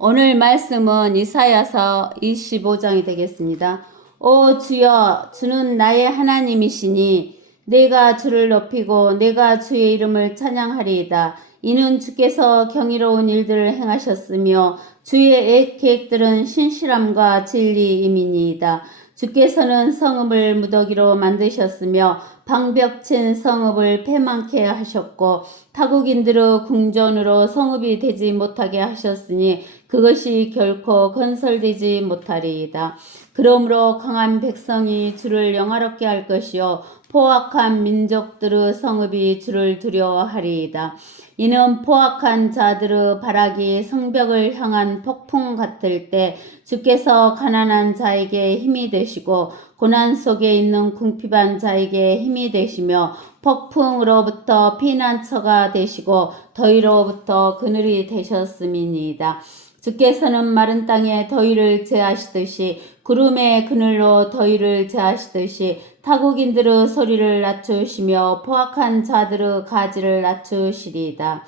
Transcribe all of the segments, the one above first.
오늘 말씀은 이사야서 25장이 되겠습니다. 오 주여, 주는 나의 하나님이시니 내가 주를 높이고 내가 주의 이름을 찬양하리이다. 이는 주께서 경이로운 일들을 행하셨으며 주의 계획들은 신실함과 진리임이니이다. 주께서는 성읍을 무더기로 만드셨으며 방벽친 성읍을 패망케 하셨고 타국인들의 궁전으로 성읍이 되지 못하게 하셨으니 그것이 결코 건설되지 못하리이다. 그러므로 강한 백성이 주를 영화롭게 할 것이요 포악한 민족들의 성읍이 주를 두려워하리이다. 이는 포악한 자들의 발악이 성벽을 향한 폭풍 같을 때 주께서 가난한 자에게 힘이 되시고 고난 속에 있는 궁핍한 자에게 힘이 되시며 폭풍으로부터 피난처가 되시고 더위로부터 그늘이 되셨음이니이다. 주께서는 마른 땅에 더위를 제하시듯이 구름의 그늘로 더위를 제하시듯이 타국인들의 소리를 낮추시며 포악한 자들의 가지를 낮추시리이다.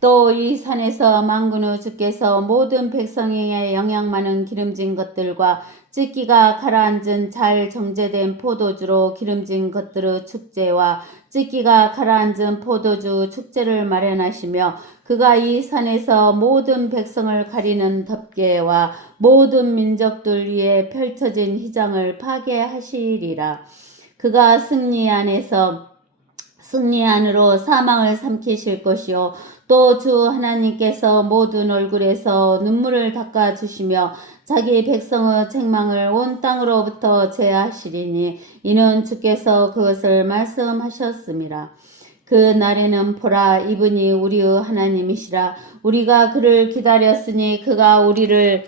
또 이 산에서 만군의 주께서 모든 백성에게 영양 많은 기름진 것들과 찢기가 가라앉은 잘 정제된 포도주로 기름진 것들의 축제와 찢기가 가라앉은 포도주 축제를 마련하시며 그가 이 산에서 모든 백성을 가리는 덮개와 모든 민족들 위에 펼쳐진 휘장을 파괴하시리라. 그가 승리 안으로 사망을 삼키실 것이요 또 주 하나님께서 모든 얼굴에서 눈물을 닦아주시며 자기 백성의 책망을 온 땅으로부터 제하시리니 이는 주께서 그것을 말씀하셨습니다. 그 날에는 보라, 이분이 우리의 하나님이시라. 우리가 그를 기다렸으니 그가 우리를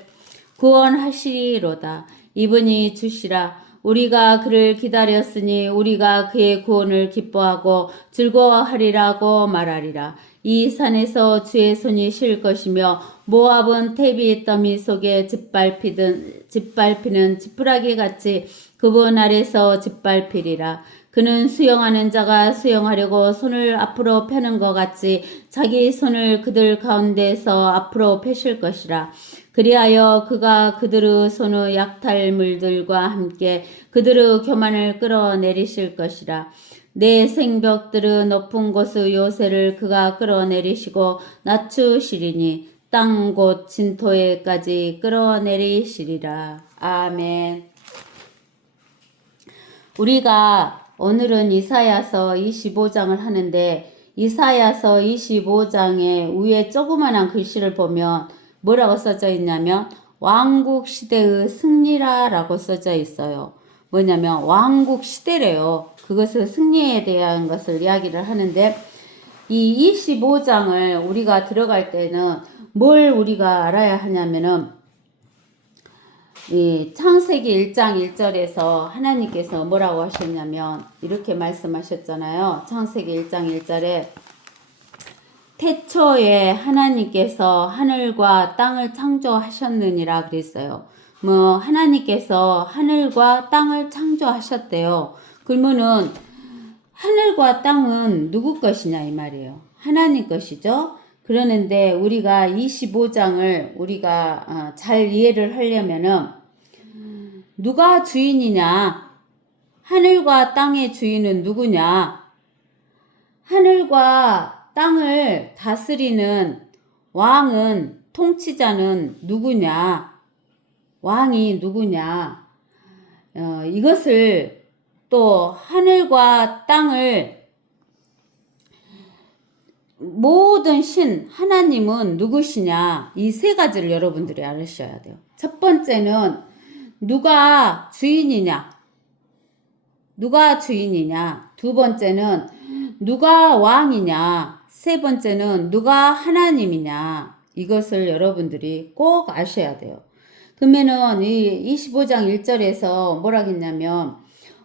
구원하시리로다. 이분이 주시라. 우리가 그를 기다렸으니 우리가 그의 구원을 기뻐하고 즐거워하리라고 말하리라. 이 산에서 주의 손이 쉴 것이며 모압은 태비 더미 속에 짓밟히는 지푸라기 같이 그분 아래서 짓밟히리라. 그는 수영하는 자가 수영하려고 손을 앞으로 펴는 것 같이 자기 손을 그들 가운데서 앞으로 펴실 것이라. 그리하여 그가 그들의 손의 약탈물들과 함께 그들의 교만을 끌어내리실 것이라. 내 생벽들의 높은 곳의 요새를 그가 끌어내리시고 낮추시리니 땅 곧 진토에까지 끌어내리시리라. 아멘. 우리가 오늘은 이사야서 25장을 하는데 이사야서 25장의 위에 조그만한 글씨를 보면 뭐라고 써져 있냐면 왕국 시대의 승리라라고 써져 있어요. 뭐냐면 왕국 시대래요. 그것을 승리에 대한 것을 이야기를 하는데 이 25장을 우리가 들어갈 때는 뭘 우리가 알아야 하냐면은 이 창세기 1장 1절에서 하나님께서 뭐라고 하셨냐면 이렇게 말씀하셨잖아요. 창세기 1장 1절에 태초에 하나님께서 하늘과 땅을 창조하셨느니라 그랬어요. 뭐 하나님께서 하늘과 땅을 창조하셨대요. 그러면은 하늘과 땅은 누구 것이냐 이 말이에요. 하나님 것이죠. 그러는데 우리가 25장을 우리가 잘 이해를 하려면은 누가 주인이냐? 하늘과 땅의 주인은 누구냐? 하늘과 땅을 다스리는 왕은 통치자는 누구냐? 왕이 누구냐? 이것을 또 하늘과 땅을 모든 신 하나님은 누구시냐? 이 세 가지를 여러분들이 알으셔야 돼요. 첫 번째는 누가 주인이냐? 누가 주인이냐? 두 번째는 누가 왕이냐? 세 번째는 누가 하나님이냐? 이것을 여러분들이 꼭 아셔야 돼요. 그러면은 이 25장 1절에서 뭐라 했냐면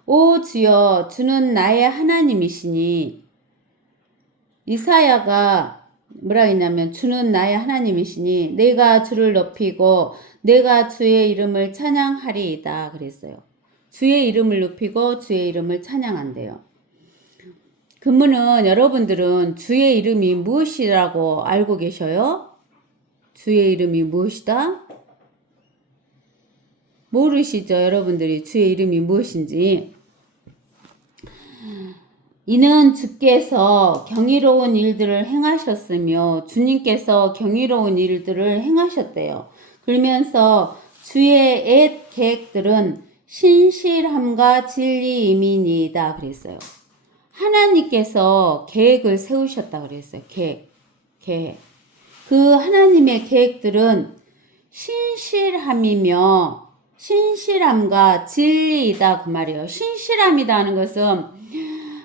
오 주여 주는 나의 하나님이시니 이사야가 뭐라 했냐면 주는 나의 하나님이시니 내가 주를 높이고 내가 주의 이름을 찬양하리이다 그랬어요. 주의 이름을 높이고 주의 이름을 찬양한대요. 그러면은 여러분들은 주의 이름이 무엇이라고 알고 계셔요? 주의 이름이 무엇이다? 모르시죠? 여러분들이 주의 이름이 무엇인지. 이는 주께서 경이로운 일들을 행하셨으며 주님께서 경이로운 일들을 행하셨대요. 그러면서 주의 옛 계획들은 신실함과 진리임이니이다 그랬어요. 하나님께서 계획을 세우셨다 그랬어요. 계획. 그 하나님의 계획들은 신실함과 진리이다 그 말이에요. 신실함이라는 것은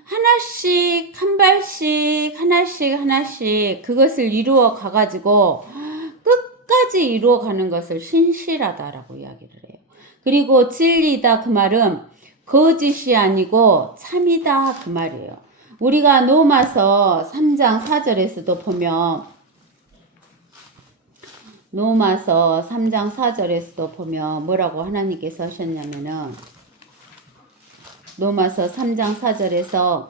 하나씩 한 발씩 하나씩 그것을 이루어 가가지고 끝까지 이루어 가는 것을 신실하다라고 이야기를 해요. 그리고 진리이다 그 말은 거짓이 아니고 참이다 그 말이에요. 우리가 로마서 3장 4절에서도 보면 로마서 3장 4절에서도 보면 뭐라고 하나님께서 하셨냐면은 로마서 3장 4절에서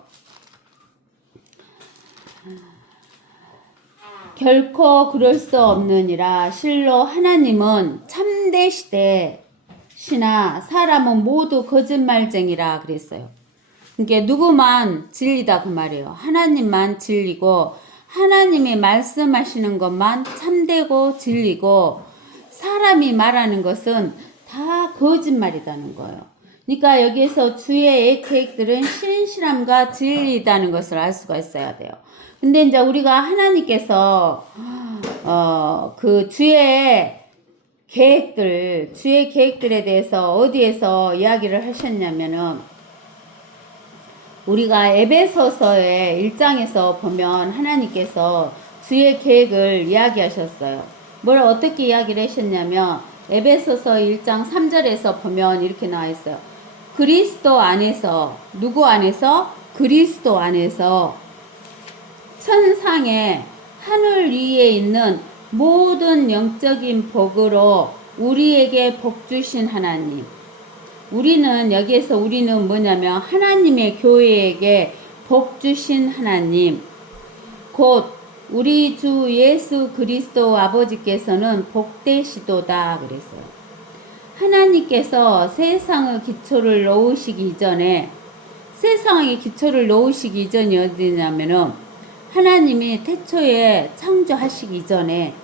결코 그럴 수 없느니라 실로 하나님은 참되시되 시나 사람은 모두 거짓말쟁이라 그랬어요. 그러니까 누구만 진리다 그 말이에요. 하나님만 진리고 하나님이 말씀하시는 것만 참되고 진리고 사람이 말하는 것은 다 거짓말이라는 거예요. 그러니까 여기에서 주의 계획들은 신실함과 진리이다는 것을 알 수가 있어야 돼요. 근데 이제 우리가 하나님께서 그 주의 계획들에 대해서 어디에서 이야기를 하셨냐면은 우리가 에베소서의 1장에서 보면 하나님께서 주의 계획을 이야기하셨어요. 뭘 어떻게 이야기를 하셨냐면 에베소서 1장 3절에서 보면 이렇게 나와 있어요. 그리스도 안에서 누구 안에서? 그리스도 안에서 천상의 하늘 위에 있는 모든 영적인 복으로 우리에게 복 주신 하나님. 여기에서 우리는 뭐냐면 하나님의 교회에게 복 주신 하나님. 곧 우리 주 예수 그리스도 아버지께서는 복되시도다 그랬어요. 하나님께서 세상의 기초를 놓으시기 이전에 어디냐면은 하나님이 태초에 창조하시기 이전에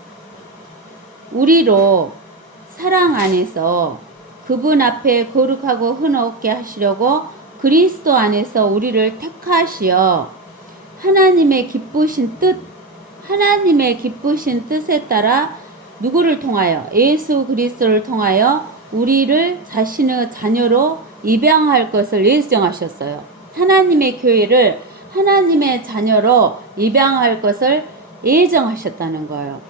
우리로 사랑 안에서 그분 앞에 거룩하고 흔없게 하시려고 그리스도 안에서 우리를 택하시어 하나님의 기쁘신 뜻에 따라 누구를 통하여? 예수 그리스도를 통하여 우리를 자신의 자녀로 입양할 것을 예정하셨어요. 하나님의 교회를 하나님의 자녀로 입양할 것을 예정하셨다는 거예요.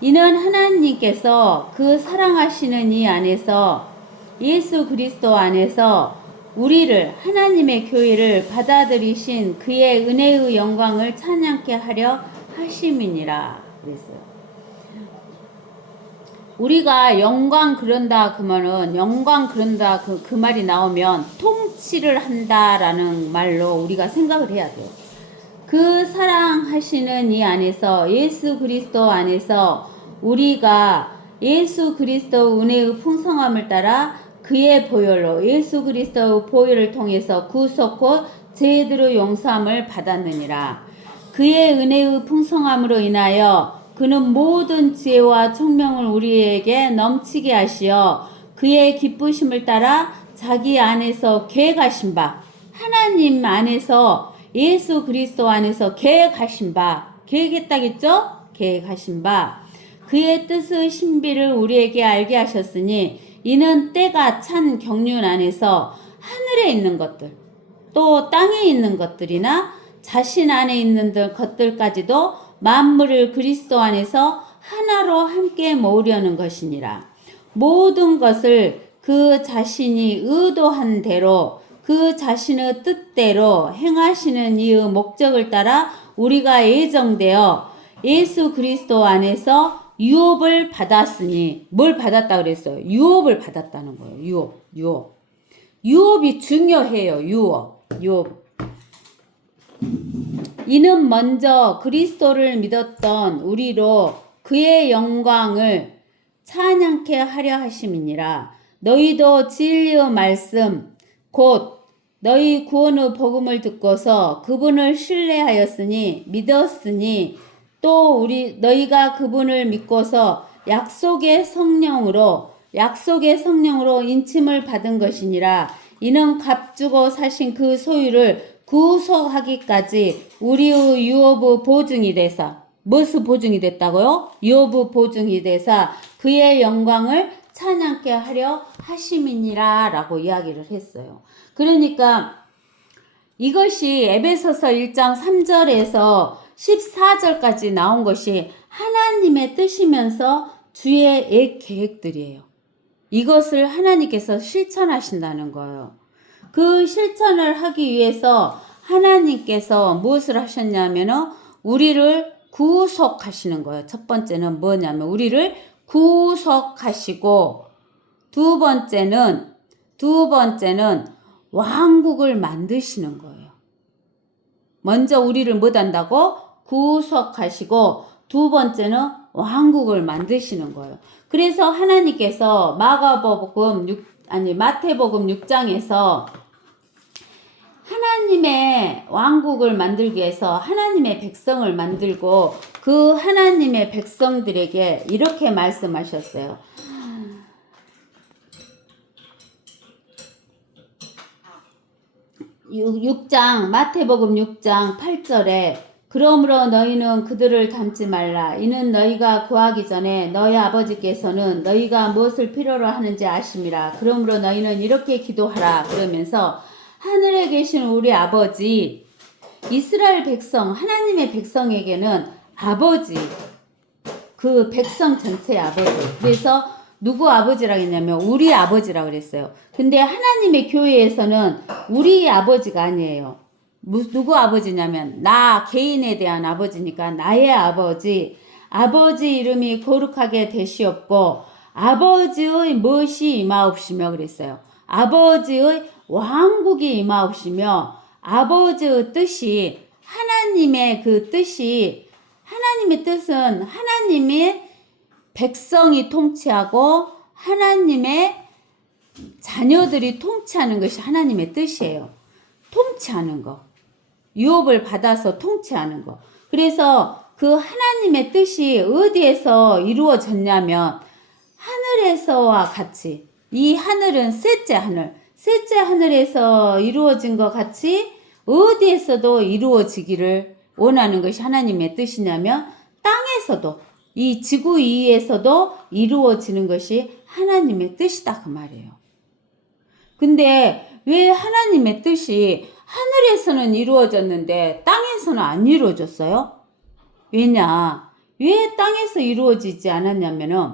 이는 하나님께서 그 사랑하시는 이 안에서 예수 그리스도 안에서 우리를 하나님의 교회를 받아들이신 그의 은혜의 영광을 찬양케 하려 하심이니라 그랬어요. 우리가 영광 그런다 그러면은 영광 그런다 그 말이 나오면 통치를 한다라는 말로 우리가 생각을 해야 돼요. 그 사랑하시는 이 안에서 예수 그리스도 안에서 우리가 예수 그리스도 은혜의 풍성함을 따라 그의 보혈로 예수 그리스도의 보혈을 통해서 구속 곧 죄들의 용서함을 받았느니라. 그의 은혜의 풍성함으로 인하여 그는 모든 지혜와 총명을 우리에게 넘치게 하시어 그의 기쁘심을 따라 자기 안에서 계획하신 바 하나님 안에서 예수 그리스도 안에서 계획하신 바 계획했다겠죠? 계획하신 바 그의 뜻의 신비를 우리에게 알게 하셨으니 이는 때가 찬 경륜 안에서 하늘에 있는 것들 또 땅에 있는 것들이나 자신 안에 있는 것들까지도 만물을 그리스도 안에서 하나로 함께 모으려는 것이니라. 모든 것을 그 자신이 의도한 대로 그 자신의 뜻대로 행하시는 이의 목적을 따라 우리가 예정되어 예수 그리스도 안에서 유업을 받았으니 뭘 받았다 그랬어요? 유업을 받았다는 거예요. 유업이 중요해요. 유업. 이는 먼저 그리스도를 믿었던 우리로 그의 영광을 찬양케 하려 하심이니라. 너희도 진리의 말씀 곧 너희 구원의 복음을 듣고서 그분을 신뢰하였으니 믿었으니 또 너희가 그분을 믿고서 약속의 성령으로 인침을 받은 것이니라. 이는 값주고 사신 그 소유를 구속하기까지 우리의 유업의 보증이 되사. 무엇의 보증이 됐다고요? 유업의 보증이 되사 그의 영광을 찬양케 하려 하심이니라 라고 이야기를 했어요. 그러니까 이것이 에베소서 1장 3절에서 14절까지 나온 것이 하나님의 뜻이면서 주의 계획들이에요. 이것을 하나님께서 실천하신다는 거예요. 그 실천을 하기 위해서 하나님께서 무엇을 하셨냐면 우리를 구속하시는 거예요. 첫 번째는 뭐냐면 우리를 구속하시고 두 번째는 왕국을 만드시는 거예요. 먼저 우리를 못한다고 구속하시고 두 번째는 왕국을 만드시는 거예요. 그래서 하나님께서 마태복음 6장에서 하나님의 왕국을 만들기 위해서 하나님의 백성을 만들고 그 하나님의 백성들에게 이렇게 말씀하셨어요. 6장 마태복음 6장 8절에 그러므로 너희는 그들을 닮지 말라. 이는 너희가 구하기 전에 너희 아버지께서는 너희가 무엇을 필요로 하는지 아심이라. 그러므로 너희는 이렇게 기도하라. 그러면서 하늘에 계신 우리 아버지, 이스라엘 백성, 하나님의 백성에게는 아버지, 그 백성 전체의 아버지. 그래서 누구 아버지라고 했냐면 우리 아버지라고 그랬어요. 근데 하나님의 교회에서는 우리 아버지가 아니에요. 누구 아버지냐면 나 개인에 대한 아버지니까 나의 아버지. 아버지 이름이 거룩하게 되시옵고 아버지의 무엇이 임하옵시며 그랬어요. 아버지의 왕국이 임하옵시며 아버지의 뜻이 하나님의 뜻은 하나님의 백성이 통치하고 하나님의 자녀들이 통치하는 것이 하나님의 뜻이에요. 통치하는 거. 유업을 받아서 통치하는 거. 그래서 그 하나님의 뜻이 어디에서 이루어졌냐면 하늘에서와 같이 이 하늘은 셋째 하늘에서 이루어진 것 같이 어디에서도 이루어지기를 원하는 것이 하나님의 뜻이냐면 땅에서도 이 지구 위에서도 이루어지는 것이 하나님의 뜻이다 그 말이에요. 근데 왜 하나님의 뜻이 하늘에서는 이루어졌는데 땅에서는 안 이루어졌어요? 왜 땅에서 이루어지지 않았냐면은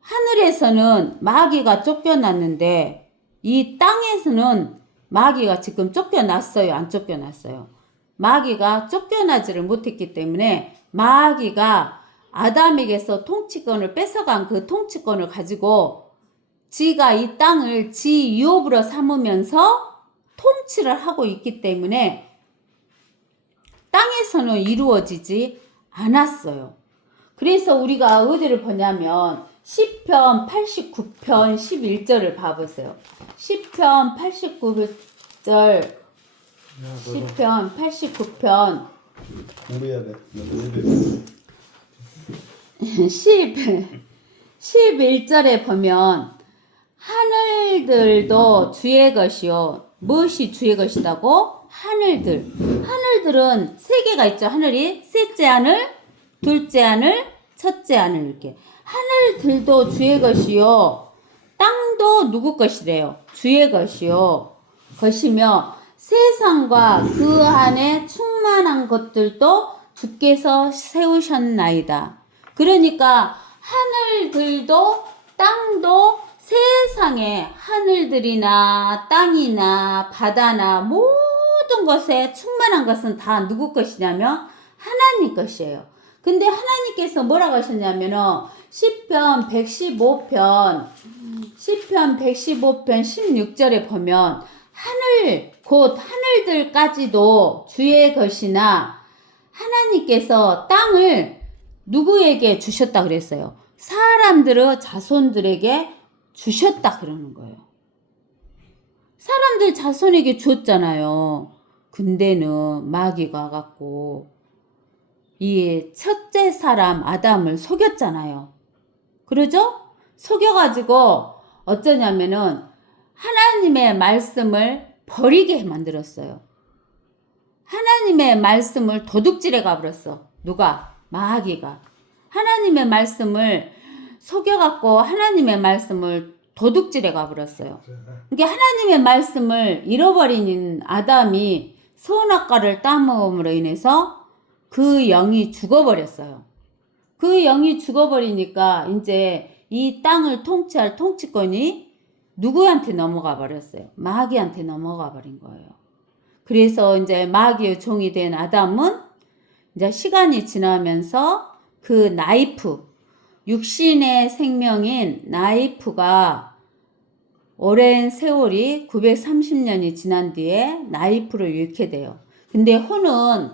하늘에서는 마귀가 쫓겨났는데 이 땅에서는 마귀가 지금 쫓겨났어요? 안 쫓겨났어요? 마귀가 쫓겨나지를 못했기 때문에 마귀가 아담에게서 통치권을 뺏어간 그 통치권을 가지고 지가 이 땅을 지 유업으로 삼으면서 통치를 하고 있기 때문에 땅에서는 이루어지지 않았어요. 그래서 우리가 어디를 보냐면 시편 89편 11절을 봐보세요. 시편 89편 11절에 보면 하늘들도 주의 것이요. 무엇이 주의 것이다고? 하늘들은 세 개가 있죠. 하늘이 셋째 하늘, 둘째 하늘, 첫째 하늘 이렇게. 하늘들도 주의 것이요. 땅도 누구 것이래요? 주의 것이요. 것이며 세상과 그 안에 충만한 것들도 주께서 세우셨나이다. 그러니까 하늘들도 땅도 세상에 하늘들이나 땅이나 바다나 모든 것에 충만한 것은 다 누구 것이냐면 하나님 것이에요. 근데 하나님께서 뭐라고 하셨냐면은 시편 115편 16절에 보면 하늘 곧 하늘들까지도 주의 것이나 하나님께서 땅을 누구에게 주셨다 그랬어요? 사람들의 자손들에게 주셨다 그러는 거예요. 사람들 자손에게 줬잖아요. 근데는 마귀가 갖고 이 첫째 사람 아담을 속였잖아요. 그러죠? 속여가지고 어쩌냐면은 하나님의 말씀을 버리게 만들었어요. 하나님의 말씀을 도둑질해 가버렸어. 누가? 마귀가. 하나님의 말씀을 속여갖고 하나님의 말씀을 도둑질해 가버렸어요. 그러니까 하나님의 말씀을 잃어버린 아담이 선악과를 따먹음으로 인해서 그 영이 죽어버렸어요. 그 영이 죽어버리니까 이제 이 땅을 통치할 통치권이 누구한테 넘어가 버렸어요? 마귀한테 넘어가 버린 거예요. 그래서 이제 마귀의 종이 된 아담은 이제 시간이 지나면서 그 나이프, 육신의 생명인 나이프가 오랜 세월이 930년이 지난 뒤에 나이프를 잃게 돼요. 근데 혼은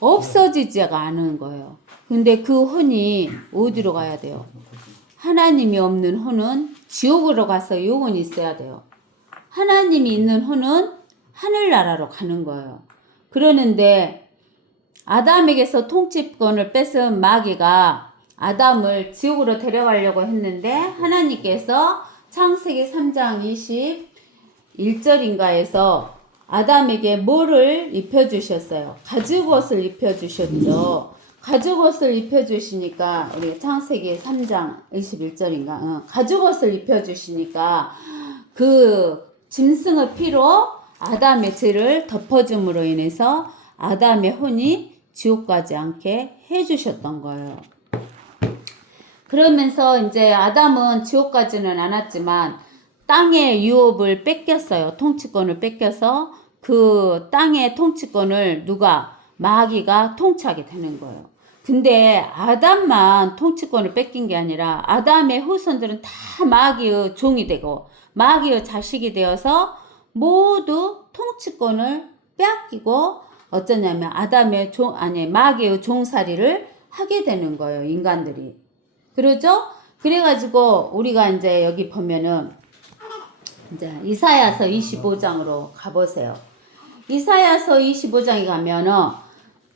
없어지지가 않은 거예요. 근데 그 혼이 어디로 가야 돼요? 하나님이 없는 혼은 지옥으로 가서 영원히 있어야 돼요. 하나님이 있는 혼은 하늘나라로 가는 거예요. 그러는데 아담에게서 통치권을 뺏은 마귀가 아담을 지옥으로 데려가려고 했는데 하나님께서 창세기 3장 21절인가에서 아담에게 뭐를 입혀주셨어요? 가죽옷을 입혀주셨죠. 가죽옷을 입혀주시니까 우리 창세기 3장 21절인가 가죽옷을 입혀주시니까 그 짐승의 피로 아담의 죄를 덮어줌으로 인해서 아담의 혼이 지옥 가지 않게 해주셨던 거예요. 그러면서 이제 아담은 지옥 가지는 않았지만 땅의 유업을 뺏겼어요. 통치권을 뺏겨서 그 땅의 통치권을 누가? 마귀가 통치하게 되는 거예요. 근데 아담만 통치권을 뺏긴 게 아니라 아담의 후손들은 다 마귀의 종이 되고 마귀의 자식이 되어서 모두 통치권을 빼앗기고 어쩌냐면 마귀의 종살이를 하게 되는 거예요. 인간들이. 그러죠? 그래가지고 우리가 이제 여기 보면은 이제 이사야서 25장으로 가보세요. 이사야서 25장에 가면은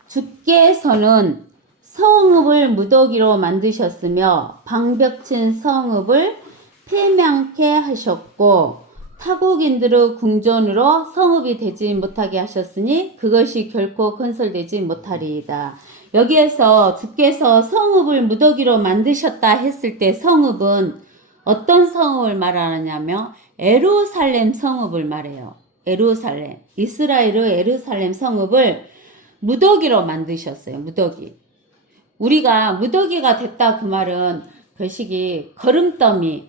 주께서는 성읍을 무더기로 만드셨으며 방벽친 성읍을 폐명케 하셨고 타국인들의 궁전으로 성읍이 되지 못하게 하셨으니 그것이 결코 건설되지 못하리이다. 여기에서 주께서 성읍을 무더기로 만드셨다 했을 때 성읍은 어떤 성읍을 말하느냐면 예루살렘 성읍을 말해요. 예루살렘. 이스라엘의 예루살렘 성읍을 무더기로 만드셨어요. 무더기. 우리가 무더기가 됐다 그 말은 별식이 거름더미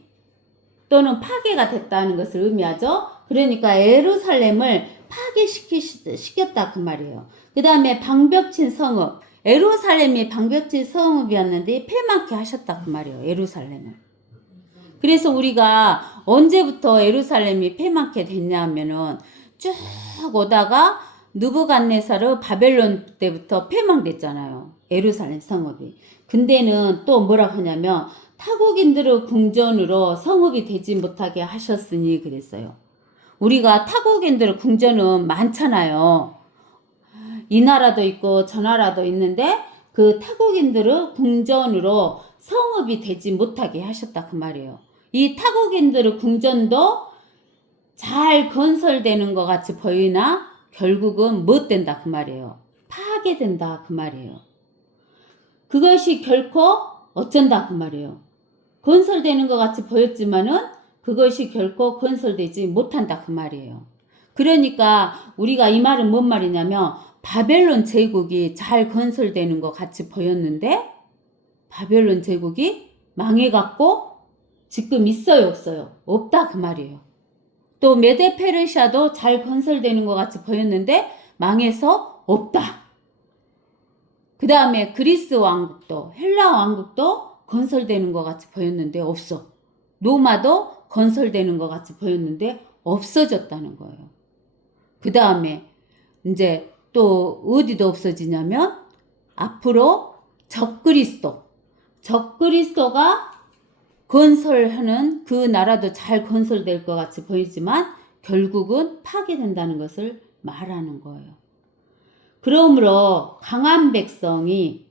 또는 파괴가 됐다는 것을 의미하죠. 그러니까 예루살렘을 파괴시켰다 그 말이에요. 그 다음에 방벽친 성읍. 예루살렘이 방벽친 성읍이었는데 폐막게 하셨다 그 말이에요. 예루살렘을. 그래서 우리가 언제부터 예루살렘이 폐막게 됐냐면은 쭉 오다가 느부갓네살의 바벨론 때부터 폐망됐잖아요. 예루살렘 성읍이. 근데는 또 뭐라고 하냐면 타국인들의 궁전으로 성읍이 되지 못하게 하셨으니 그랬어요. 우리가 타국인들의 궁전은 많잖아요. 이 나라도 있고 저 나라도 있는데 그 타국인들의 궁전으로 성읍이 되지 못하게 하셨다 그 말이에요. 이 타국인들의 궁전도 잘 건설되는 것 같이 보이나 결국은 못 된다 그 말이에요. 파괴된다 그 말이에요. 그것이 결코 어쩐다 그 말이에요. 건설되는 것 같이 보였지만은 그것이 결코 건설되지 못한다 그 말이에요. 그러니까 우리가 이 말은 뭔 말이냐면 바벨론 제국이 잘 건설되는 것 같이 보였는데 바벨론 제국이 망해갖고 지금 있어요 없어요? 없다 그 말이에요. 또 메데페르시아도 잘 건설되는 것 같이 보였는데 망해서 없다. 그 다음에 그리스 왕국도 헬라 왕국도 건설되는 것 같이 보였는데 없어. 로마도 건설되는 것 같이 보였는데 없어졌다는 거예요. 그 다음에 이제 또 어디도 없어지냐면 앞으로 적그리스도가 건설하는 그 나라도 잘 건설될 것 같이 보이지만 결국은 파괴된다는 것을 말하는 거예요. 그러므로 강한 백성은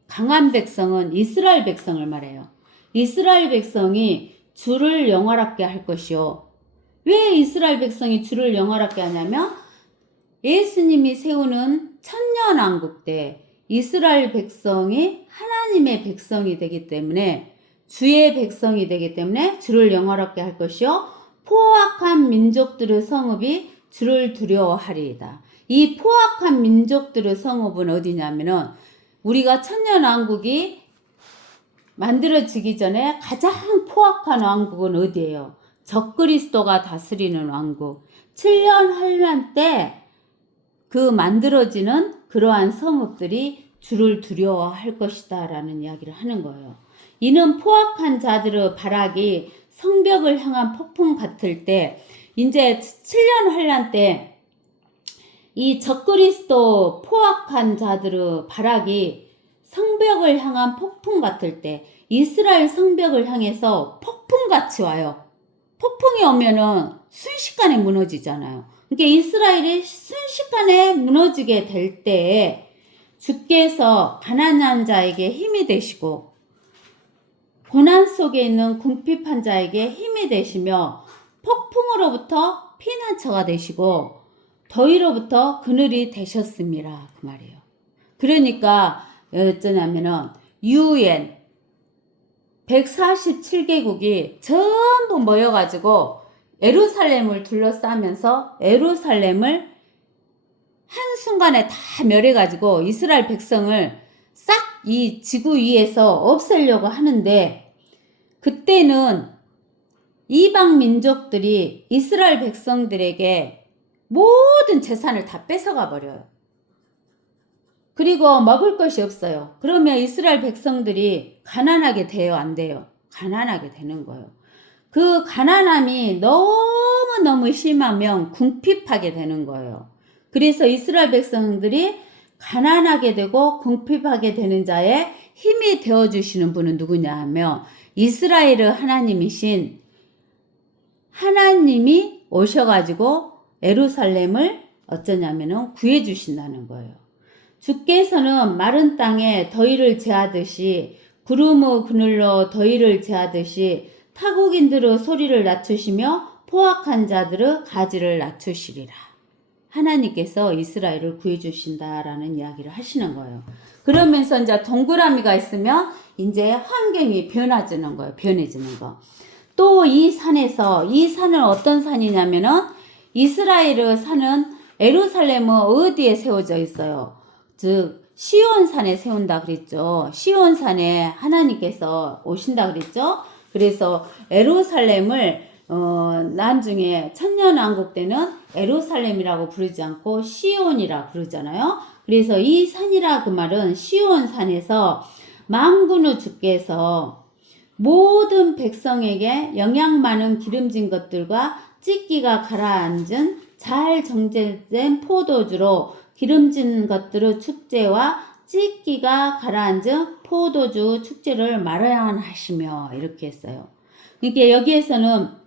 이스라엘 백성을 말해요. 이스라엘 백성이 주를 영화롭게 할 것이요. 왜 이스라엘 백성이 주를 영화롭게 하냐면 예수님이 세우는 천년왕국 때 이스라엘 백성이 하나님의 백성이 되기 때문에 주의 백성이 되기 때문에 주를 영화롭게 할 것이요. 포악한 민족들의 성읍이 주를 두려워하리이다. 이 포악한 민족들의 성읍은 어디냐면은 우리가 천년왕국이 만들어지기 전에 가장 포악한 왕국은 어디예요? 적그리스도가 다스리는 왕국. 7년 환란 때 그 만들어지는 그러한 성읍들이 주를 두려워할 것이다 라는 이야기를 하는 거예요. 이는 포악한 자들의 발악이 성벽을 향한 폭풍 같을 때 이제 7년 환란 때 이 적그리스도 포악한 자들의 발악이 성벽을 향한 폭풍 같을 때 이스라엘 성벽을 향해서 폭풍같이 와요. 폭풍이 오면은 순식간에 무너지잖아요. 그러니까 이스라엘이 순식간에 무너지게 될 때에 주께서 가난한 자에게 힘이 되시고 고난 속에 있는 궁핍한 자에게 힘이 되시며 폭풍으로부터 피난처가 되시고 더위로부터 그늘이 되셨습니다. 그 말이에요. 그러니까 어쩌냐면은 UN 147개국이 전부 모여가지고 예루살렘을 둘러싸면서 예루살렘을 한순간에 다 멸해가지고 이스라엘 백성을 싹 이 지구 위에서 없애려고 하는데 그때는 이방 민족들이 이스라엘 백성들에게 모든 재산을 다 뺏어가 버려요. 그리고 먹을 것이 없어요. 그러면 이스라엘 백성들이 가난하게 돼요? 안 돼요? 가난하게 되는 거예요. 그 가난함이 너무너무 심하면 궁핍하게 되는 거예요. 그래서 이스라엘 백성들이 가난하게 되고 궁핍하게 되는 자의 힘이 되어주시는 분은 누구냐 하면 이스라엘의 하나님이신 하나님이 오셔가지고 예루살렘을 어쩌냐면은 구해주신다는 거예요. 주께서는 마른 땅에 더위를 제하듯이 구름의 그늘로 더위를 제하듯이 타국인들의 소리를 낮추시며 포악한 자들의 가지를 낮추시리라. 하나님께서 이스라엘을 구해주신다라는 이야기를 하시는 거예요. 그러면서 이제 동그라미가 있으면 이제 환경이 변해지는 거예요. 변해지는 거. 또 이 산은 어떤 산이냐면은 이스라엘의 산은 예루살렘은 어디에 세워져 있어요? 즉 시온산에 세운다 그랬죠. 시온산에 하나님께서 오신다 그랬죠. 그래서 예루살렘을 나중에 천년왕국 때는 예루살렘이라고 부르지 않고 시온이라 부르잖아요. 그래서 이 산이라 그 말은 시온산에서 만군의 주께서 모든 백성에게 영양 많은 기름진 것들과 찢기가 가라앉은 잘 정제된 포도주로 기름진 것들의 축제와 찢기가 가라앉은 포도주 축제를 마련하시며 이렇게 했어요. 그러니까 여기에서는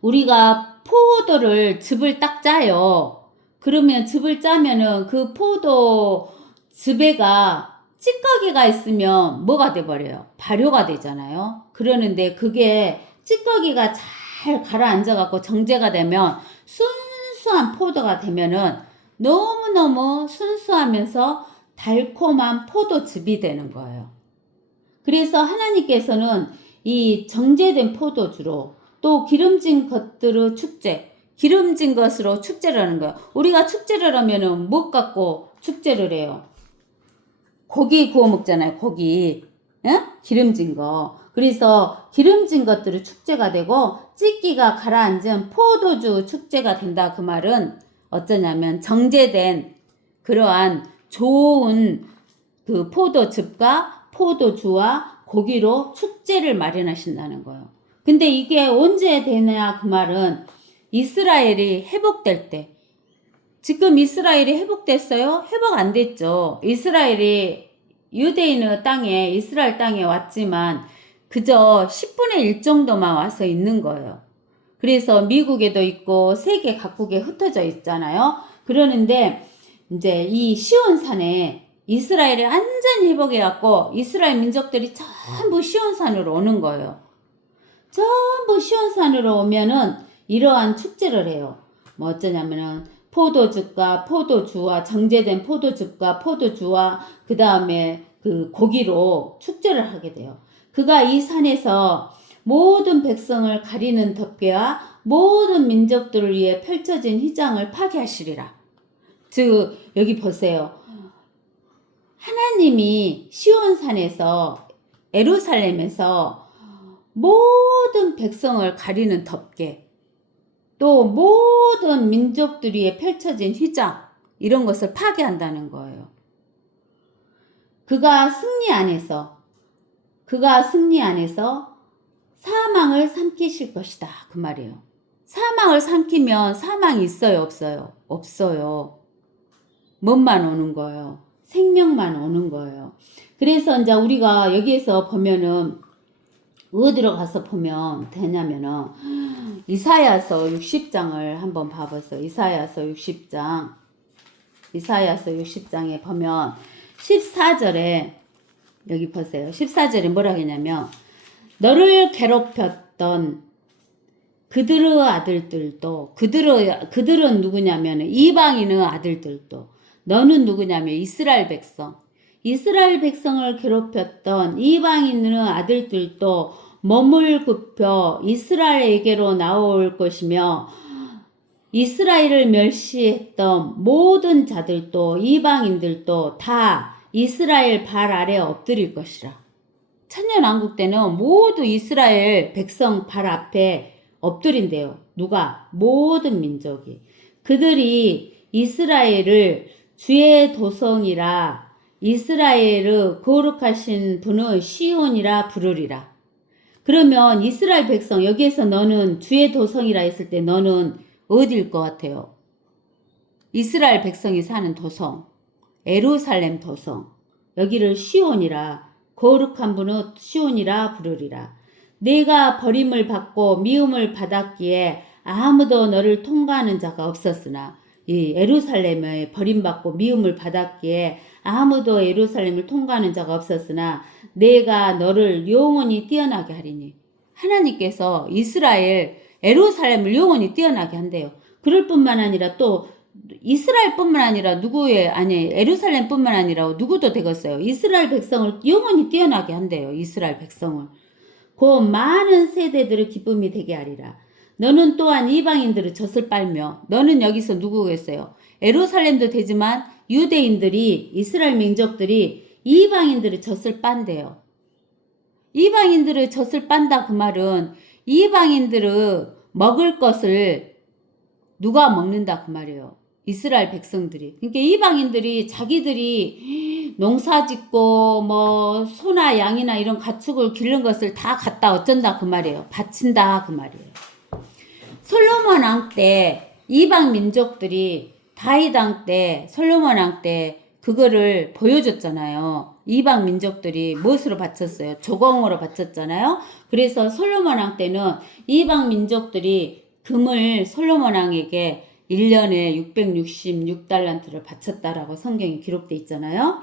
우리가 포도를 즙을 딱 짜요. 그러면 즙을 짜면은 그 포도 즙에가 찌꺼기가 있으면 뭐가 돼버려요? 발효가 되잖아요. 그러는데 그게 찌꺼기가 잘 가라앉아갖고 정제가 되면 순수한 포도가 되면은 너무너무 순수하면서 달콤한 포도즙이 되는 거예요. 그래서 하나님께서는 이 정제된 포도주로 또 기름진 것들의 축제, 기름진 것으로 축제를 하는 거예요. 우리가 축제를 하면은 뭐 갖고 축제를 해요? 고기 구워 먹잖아요. 고기. 예? 기름진 거. 그래서 기름진 것들의 축제가 되고 찢기가 가라앉은 포도주 축제가 된다. 그 말은 어쩌냐면 정제된 그러한 좋은 그 포도즙과 포도주와 고기로 축제를 마련하신다는 거예요. 근데 이게 언제 되냐 그 말은 이스라엘이 회복될 때. 지금 이스라엘이 회복됐어요? 회복 안 됐죠. 이스라엘이 유대인의 땅에 이스라엘 땅에 왔지만 그저 10분의 1 정도만 와서 있는 거예요. 그래서 미국에도 있고 세계 각국에 흩어져 있잖아요. 그러는데 이제 이 시온산에 이스라엘이 완전히 회복해갖고 이스라엘 민족들이 전부 시온산으로 오는 거예요. 전부 시온산으로 오면은 이러한 축제를 해요. 뭐 어쩌냐면은 포도즙과 포도주와 정제된 포도즙과 포도주와 그 다음에 그 고기로 축제를 하게 돼요. 그가 이 산에서 모든 백성을 가리는 덮개와 모든 민족들을 위해 펼쳐진 휘장을 파괴하시리라. 즉 여기 보세요. 하나님이 시온산에서 예루살렘에서 모든 백성을 가리는 덮개, 또 모든 민족들 위에 펼쳐진 휘장, 이런 것을 파괴한다는 거예요. 그가 승리 안에서 사망을 삼키실 것이다. 그 말이에요. 사망을 삼키면 사망이 있어요, 없어요? 없어요. 뭐만 오는 거예요? 생명만 오는 거예요. 그래서 이제 우리가 여기에서 보면은 어디로 가서 보면 되냐면은 이사야서 60장을 한번 봐보세요. 이사야서 60장에 보면 14절에 여기 보세요. 14절에 뭐라 하냐면 너를 괴롭혔던 그들의 아들들도 그들은 누구냐면 이방인의 아들들도 너는 누구냐면 이스라엘 백성을 괴롭혔던 이방인의 아들들도 몸을 굽혀 이스라엘에게로 나올 것이며 이스라엘을 멸시했던 모든 자들도 이방인들도 다 이스라엘 발 아래 엎드릴 것이라. 천년왕국 때는 모두 이스라엘 백성 발 앞에 엎드린대요. 누가? 모든 민족이. 그들이 이스라엘을 주의 도성이라 이스라엘의 거룩하신 분의 시온이라 부르리라. 그러면 이스라엘 백성, 여기에서 너는 주의 도성이라 했을 때 너는 어디일 것 같아요? 이스라엘 백성이 사는 도성, 예루살렘 도성, 여기를 시온이라, 거룩한 분의 시온이라 부르리라. 내가 버림을 받고 미움을 받았기에 아무도 너를 통과하는 자가 없었으나, 이 예루살렘에 버림받고 미움을 받았기에 아무도 예루살렘을 통과하는 자가 없었으나 내가 너를 영원히 뛰어나게 하리니. 하나님께서 이스라엘 예루살렘을 영원히 뛰어나게 한대요. 그럴 뿐만 아니라 또 이스라엘뿐만 아니라 예루살렘뿐만 아니라 누구도 되겠어요. 이스라엘 백성을 영원히 뛰어나게 한대요. 이스라엘 백성을. 그 많은 세대들의 기쁨이 되게 하리라. 너는 또한 이방인들의 젖을 빨며, 너는 여기서 누구겠어요? 예루살렘도 되지만 유대인들이, 이스라엘 민족들이 이방인들의 젖을 빤대요. 이방인들의 젖을 빤다 그 말은 이방인들의 먹을 것을 누가 먹는다 그 말이에요. 이스라엘 백성들이. 그러니까 이방인들이 자기들이 농사 짓고 뭐 소나 양이나 이런 가축을 기른 것을 다 갖다 어쩐다 그 말이에요. 바친다 그 말이에요. 솔로몬 왕 때 이방 민족들이 다윗 왕 때, 솔로몬 왕 때 그거를 보여줬잖아요. 이방 민족들이 무엇으로 바쳤어요? 조공으로 바쳤잖아요. 그래서 솔로몬 왕 때는 이방 민족들이 금을 솔로몬 왕에게 1년에 666달란트를 바쳤다라고 성경에 기록되어 있잖아요.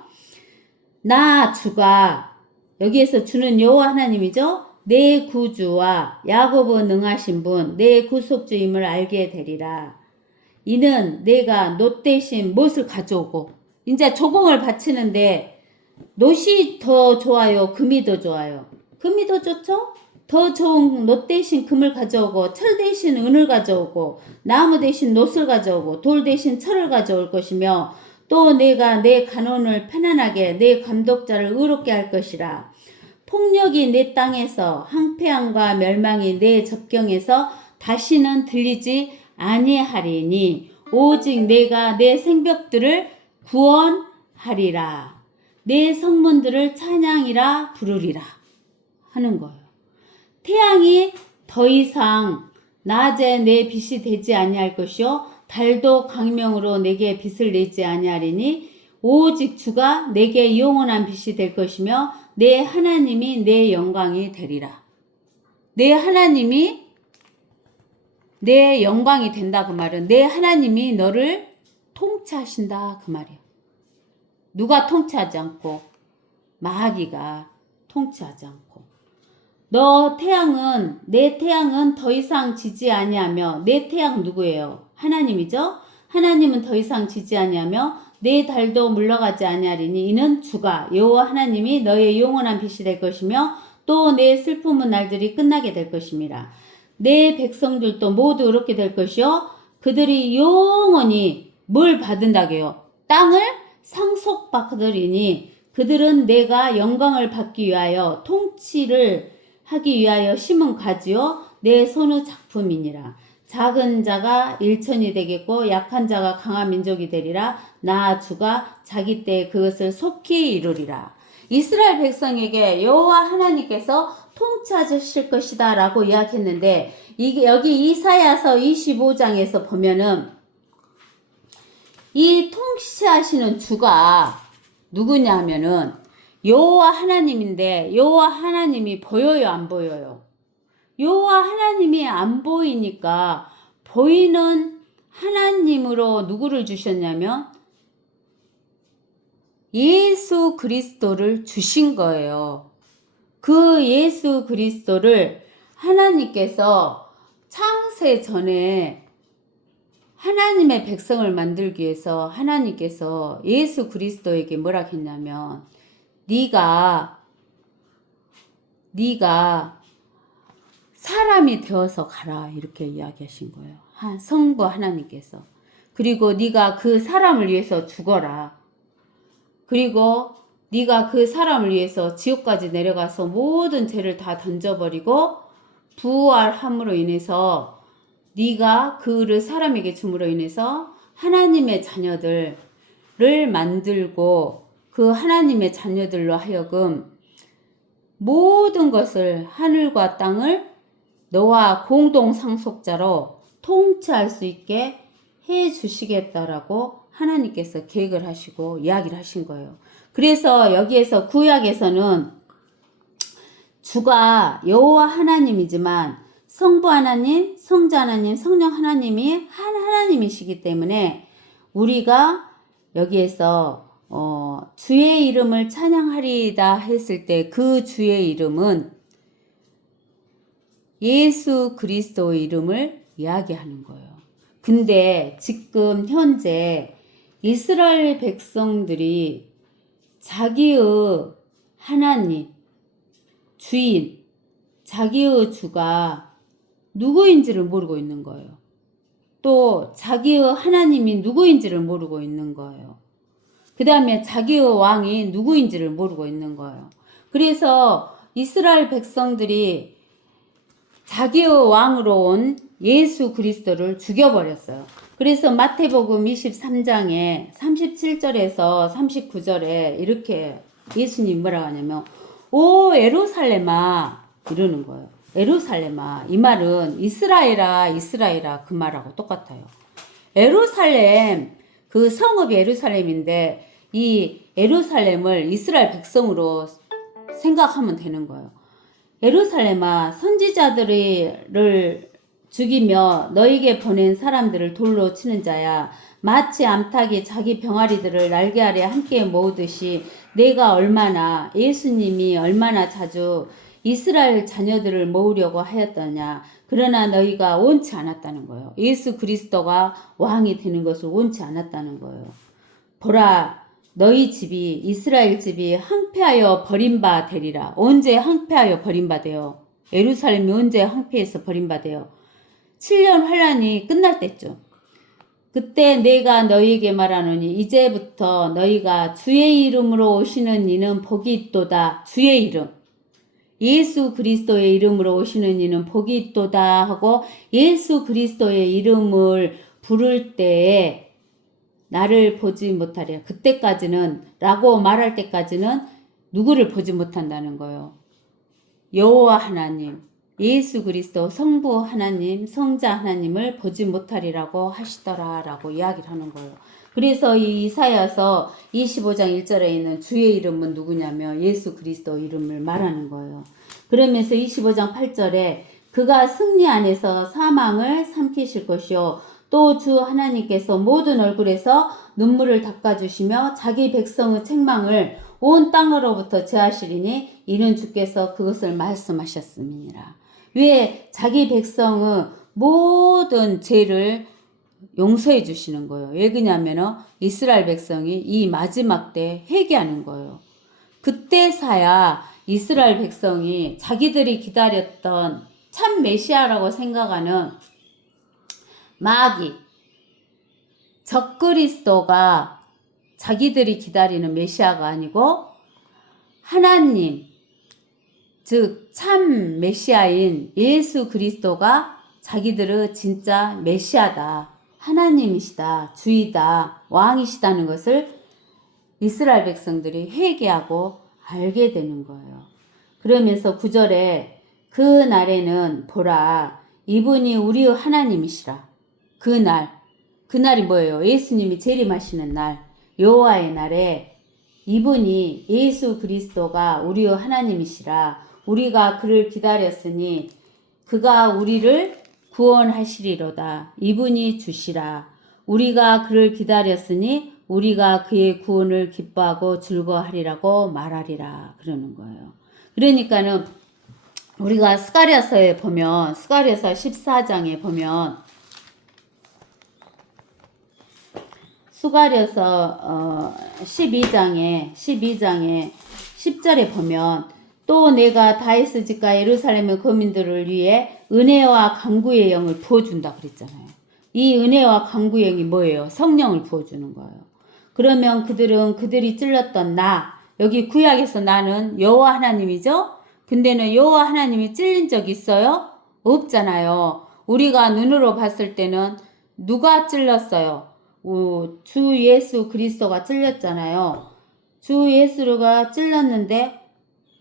나 주가, 여기에서 주는 여호와 하나님이죠. 내 구주와 야곱의 능하신 분, 내 구속주임을 알게 되리라. 이는 내가 놋 대신 못을 가져오고, 이제 조공을 바치는데 놋이 더 좋아요? 금이 더 좋아요? 금이 더 좋죠? 더 좋은 놋 대신 금을 가져오고, 철 대신 은을 가져오고, 나무 대신 놋을 가져오고, 돌 대신 철을 가져올 것이며, 또 내가 내 간원을 편안하게, 내 감독자를 의롭게 할 것이라. 폭력이 내 땅에서, 항폐함과 멸망이 내 접경에서 다시는 들리지 아니하리니 오직 내가 내 생벽들을 구원하리라. 내 성문들을 찬양이라 부르리라 하는 거예요. 태양이 더 이상 낮에 내 빛이 되지 아니할 것이요 달도 광명으로 내게 빛을 내지 아니하리니 오직 주가 내게 영원한 빛이 될 것이며 내 하나님이 내 영광이 되리라. 내 하나님이 내 영광이 된다 그 말은 내 하나님이 너를 통치하신다 그 말이에요. 누가 통치하지 않고 마귀가 통치하지 않고 내 태양은 더 이상 지지 아니하며 내 태양 누구예요? 하나님이죠. 하나님은 더 이상 지지 아니하며 내 달도 물러가지 아니하리니 이는 주가 여호와 하나님이 너의 영원한 빛이 될 것이며 또 내 슬픔의 날들이 끝나게 될 것임이라. 내 백성들도 모두 그렇게 될 것이요 그들이 영원히 뭘 받은다게요? 땅을 상속받으리니 그들은 내가 영광을 받기 위하여 통치를 하기 위하여 심은 가지요 내 손의 작품이니라. 작은 자가 일천이 되겠고 약한 자가 강한 민족이 되리라. 나 주가 자기 때에 그것을 속히 이루리라. 이스라엘 백성에게 여호와 하나님께서 통치하실 것이다 라고 이야기했는데 이게 여기 이사야서 25장에서 보면은 이 통치하시는 주가 누구냐 하면은 여호와 하나님인데 여호와 하나님이 보여요 안 보여요? 여호와 하나님이 안 보이니까 보이는 하나님으로 누구를 주셨냐면 예수 그리스도를 주신 거예요. 그 예수 그리스도를 하나님께서 창세 전에 하나님의 백성을 만들기 위해서 하나님께서 예수 그리스도에게 뭐라 했냐면 네가 사람이 되어서 가라 이렇게 이야기하신 거예요. 성부 하나님께서. 그리고 네가 그 사람을 위해서 죽어라. 그리고 네가 그 사람을 위해서 지옥까지 내려가서 모든 죄를 다 던져버리고 부활함으로 인해서 네가 그를 사람에게 줌으로 인해서 하나님의 자녀들을 만들고 그 하나님의 자녀들로 하여금 모든 것을 하늘과 땅을 너와 공동 상속자로 통치할 수 있게 해 주시겠다라고 하나님께서 계획을 하시고 이야기를 하신 거예요. 그래서 여기에서 구약에서는 주가 여호와 하나님이지만 성부 하나님, 성자 하나님, 성령 하나님이 한 하나님이시기 때문에 우리가 여기에서 주의 이름을 찬양하리다 했을 때 그 주의 이름은 예수 그리스도의 이름을 이야기하는 거예요. 근데 지금 현재 이스라엘 백성들이 자기의 하나님, 주인, 자기의 주가 누구인지를 모르고 있는 거예요. 또 자기의 하나님이 누구인지를 모르고 있는 거예요. 그 다음에 자기의 왕이 누구인지를 모르고 있는 거예요. 그래서 이스라엘 백성들이 자기의 왕으로 온 예수 그리스도를 죽여버렸어요. 그래서 마태복음 23장에 37절에서 39절에 이렇게 예수님 뭐라고 하냐면 오 에루살렘아 이러는 거예요. 에루살렘아 이 말은 이스라엘아 이스라엘아 그 말하고 똑같아요. 에루살렘 그 성읍이 에루살렘인데 이 에루살렘을 이스라엘 백성으로 생각하면 되는 거예요. 에루살렘아 선지자들을 죽이며 너에게 보낸 사람들을 돌로 치는 자야 마치 암탉이 자기 병아리들을 날개 아래 함께 모으듯이 내가 얼마나 예수님이 얼마나 자주 이스라엘 자녀들을 모으려고 하였더냐. 그러나 너희가 원치 않았다는 거예요. 예수 그리스도가 왕이 되는 것을 원치 않았다는 거예요. 보라 너희 집이 이스라엘 집이 항폐하여 버림바 되리라. 언제 항폐하여 버림바돼요? 예루살렘이 언제 항폐해서 버림바돼요? 7년 환란이 끝날 때죠. 그때 내가 너희에게 말하노니 이제부터 너희가 주의 이름으로 오시는 이는 복이 있도다. 주의 이름 예수 그리스도의 이름으로 오시는 이는 복이 있도다 하고 예수 그리스도의 이름을 부를 때에 나를 보지 못하랴. 그때까지는 라고 말할 때까지는 누구를 보지 못한다는 거예요. 여호와 하나님, 예수 그리스도 성부 하나님, 성자 하나님을 보지 못하리라고 하시더라 라고 이야기를 하는 거예요. 그래서 이 이사야서 25장 1절에 있는 주의 이름은 누구냐며 예수 그리스도 이름을 말하는 거예요. 그러면서 25장 8절에 그가 승리 안에서 사망을 삼키실 것이요 또 주 하나님께서 모든 얼굴에서 눈물을 닦아주시며 자기 백성의 책망을 온 땅으로부터 제하시리니 이는 주께서 그것을 말씀하셨음이니라. 왜 자기 백성의 모든 죄를 용서해 주시는 거예요. 왜 그러냐면은 이스라엘 백성이 이 마지막 때 회개하는 거예요. 그때서야 이스라엘 백성이 자기들이 기다렸던 참 메시아라고 생각하는 마귀, 적그리스도가 자기들이 기다리는 메시아가 아니고 하나님, 즉 참 메시아인 예수 그리스도가 자기들의 진짜 메시아다, 하나님이시다, 주이다, 왕이시다는 것을 이스라엘 백성들이 회개하고 알게 되는 거예요. 그러면서 9절에 그 날에는 보라 이분이 우리의 하나님이시라. 그날이 뭐예요? 예수님이 재림하시는 날, 여호와의 날에 이분이 예수 그리스도가 우리의 하나님이시라. 우리가 그를 기다렸으니 그가 우리를 구원하시리로다. 이분이 주시라. 우리가 그를 기다렸으니 우리가 그의 구원을 기뻐하고 즐거워하리라고 말하리라. 그러는 거예요. 그러니까는 우리가 스가랴서에 보면 스가랴서 14장에 보면 스가랴서 12장에 10절에 보면 또 내가 다윗의 집과 예루살렘의 거민들을 위해 은혜와 강구의 영을 부어준다 그랬잖아요. 이 은혜와 강구의 영이 뭐예요? 성령을 부어주는 거예요. 그러면 그들이 찔렀던 여기 구약에서 나는 여호와 하나님이죠? 근데는 여호와 하나님이 찔린 적 있어요? 없잖아요. 우리가 눈으로 봤을 때는 누가 찔렀어요? 주 예수 그리스도가 찔렸잖아요. 주 예수가 찔렀는데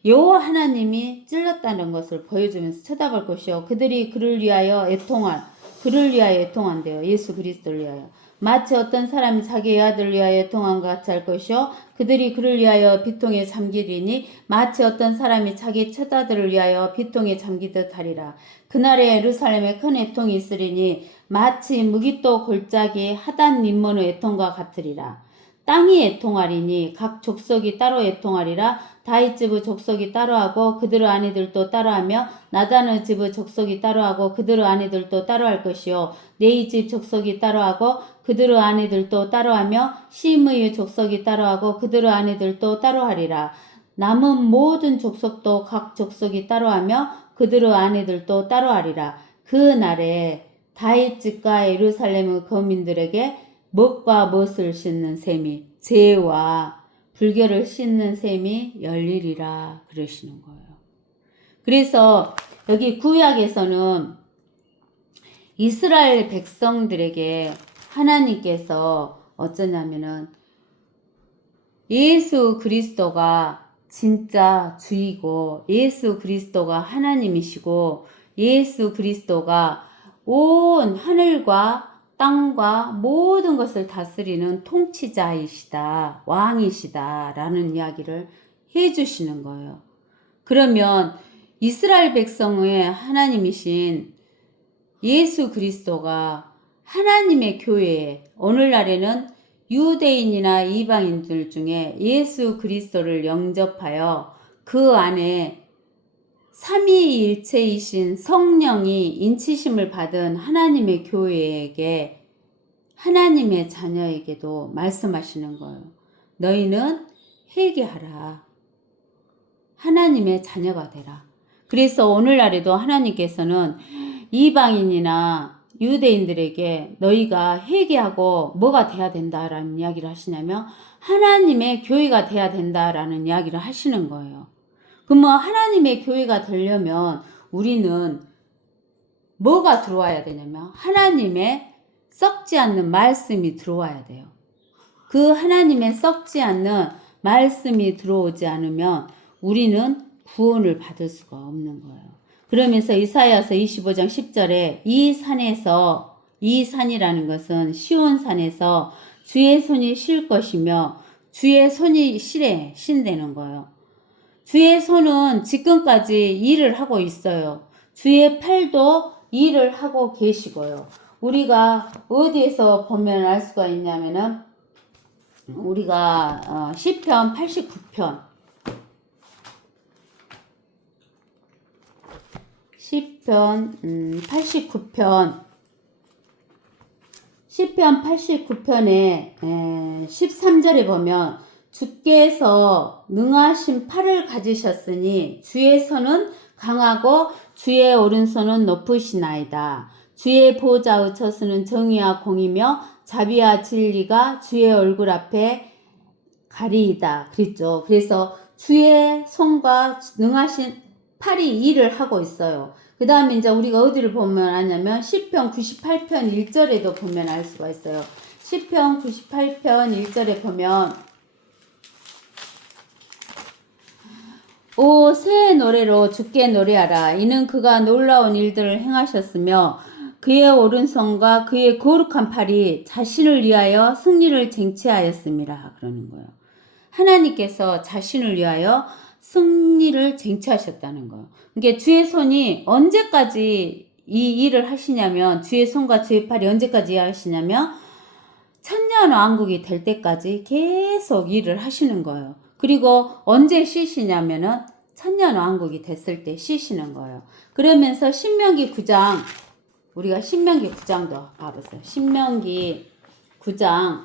여호와 하나님이 찔렀다는 것을 보여주면서 쳐다볼 것이요. 그들이 그를 위하여 애통한대요. 예수 그리스도를 위하여. 마치 어떤 사람이 자기의 아들을 위하여 애통한 것 같이 할 것이요. 그들이 그를 위하여 비통에 잠기리니 마치 어떤 사람이 자기 첫아들을 위하여 비통에 잠기듯 하리라. 그날에 예루살렘에 큰 애통이 있으리니 마치 무기또 골짜기 하단 림몬의 애통과 같으리라. 땅이 애통하리니 각 족속이 따로 애통하리라. 다윗 집의 족속이 따로하고 그들의 아내들도 따로하며 나단의 집의 족속이 따로하고 그들의 아내들도 따로할 것이요 네이 집 족속이 따로하고 그들의 아내들도 따로하며 시므의 족속이 따로하고 그들의 아내들도 따로하리라. 남은 모든 족속도 각 족속이 따로하며 그들의 아내들도 따로하리라. 그 날에 다윗 집과 예루살렘의 거민들에게 무엇과 무엇을 씻는 셈이 죄와 불결을 씻는 셈이 열리리라 그러시는 거예요. 그래서 여기 구약에서는 이스라엘 백성들에게 하나님께서 어쩌냐면은 예수 그리스도가 진짜 주이고 예수 그리스도가 하나님이시고 예수 그리스도가 온 하늘과 땅과 모든 것을 다스리는 통치자이시다, 왕이시다 라는 이야기를 해주시는 거예요. 그러면 이스라엘 백성의 하나님이신 예수 그리스도가 하나님의 교회에 오늘날에는 유대인이나 이방인들 중에 예수 그리스도를 영접하여 그 안에 삼위일체이신 성령이 인치심을 받은 하나님의 교회에게 하나님의 자녀에게도 말씀하시는 거예요. 너희는 회개하라. 하나님의 자녀가 되라. 그래서 오늘날에도 하나님께서는 이방인이나 유대인들에게 너희가 회개하고 뭐가 돼야 된다라는 이야기를 하시냐면 하나님의 교회가 돼야 된다라는 이야기를 하시는 거예요. 그러면 하나님의 교회가 되려면 우리는 뭐가 들어와야 되냐면 하나님의 썩지 않는 말씀이 들어와야 돼요. 그 하나님의 썩지 않는 말씀이 들어오지 않으면 우리는 구원을 받을 수가 없는 거예요. 그러면서 이사야서 25장 10절에 이 산이라는 것은 시온산에서 주의 손이 쉴 것이며 주의 손이 쉰다는 거예요. 주의 손은 지금까지 일을 하고 있어요. 주의 팔도 일을 하고 계시고요. 우리가 어디에서 보면 알 수가 있냐면은 우리가 시편 89편 시편 89편의 13절에 보면 주께서 능하신 팔을 가지셨으니 주의 손은 강하고 주의 오른손은 높으시나이다. 주의 보좌의 처수는 정의와 공이며 자비와 진리가 주의 얼굴 앞에 가리이다. 그랬죠. 그래서 주의 손과 능하신 팔이 일을 하고 있어요. 그 다음에 이제 우리가 어디를 보면 아냐면 시편 98편 1절에도 보면 알 수가 있어요. 시편 98편 1절에 보면 오 새 노래로 주께 노래하라. 이는 그가 놀라운 일들을 행하셨으며 그의 오른손과 그의 거룩한 팔이 자신을 위하여 승리를 쟁취하였음이라 그러는 거예요. 하나님께서 자신을 위하여 승리를 쟁취하셨다는 거예요. 그러니까 주의 손이 언제까지 이 일을 하시냐면 주의 손과 주의 팔이 언제까지 하시냐면 천년왕국이 될 때까지 계속 일을 하시는 거예요. 그리고 언제 쉬시냐면은 천년왕국이 됐을 때 쉬시는 거예요. 그러면서 신명기 9장 우리가 신명기 9장도 봐보세요. 신명기 9장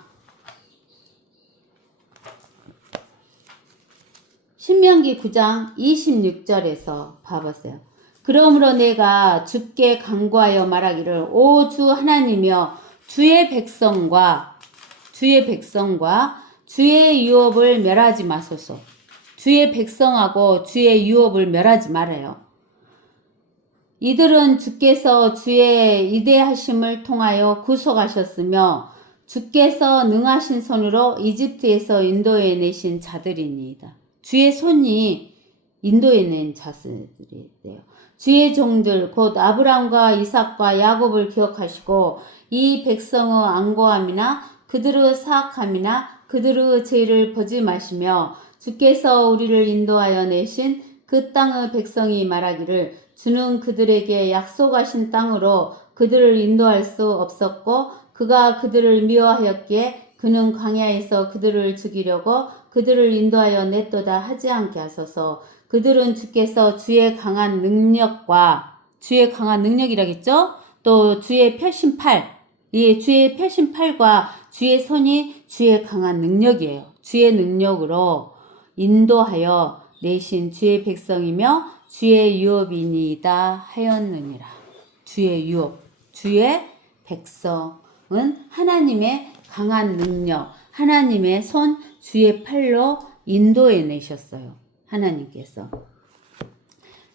신명기 9장 26절에서 봐보세요. 그러므로 내가 주께 간구하여 말하기를 오 주 하나님이여 주의 백성과 주의 유업을 멸하지 마소서. 주의 백성하고 주의 유업을 멸하지 말아요. 이들은 주께서 주의 위대하심을 통하여 구속하셨으며 주께서 능하신 손으로 이집트에서 인도해 내신 자들이니이다. 주의 손이 인도해 낸 자들이래요. 주의 종들 곧 아브람과 이삭과 야곱을 기억하시고 이 백성의 안고함이나 그들의 사악함이나 그들의 죄를 보지 마시며 주께서 우리를 인도하여 내신 그 땅의 백성이 말하기를 주는 그들에게 약속하신 땅으로 그들을 인도할 수 없었고 그가 그들을 미워하였기에 그는 광야에서 그들을 죽이려고 그들을 인도하여 냈도다 하지 않게 하소서. 그들은 주께서 주의 강한 능력이라겠죠? 또 주의 펴신 팔, 주의 펴신 팔과 주의 손이 주의 강한 능력이에요. 주의 능력으로 인도하여 내신 주의 백성이며 주의 유업이니이다 하였느니라. 주의 유업, 주의 백성은 하나님의 강한 능력, 하나님의 손, 주의 팔로 인도해 내셨어요. 하나님께서.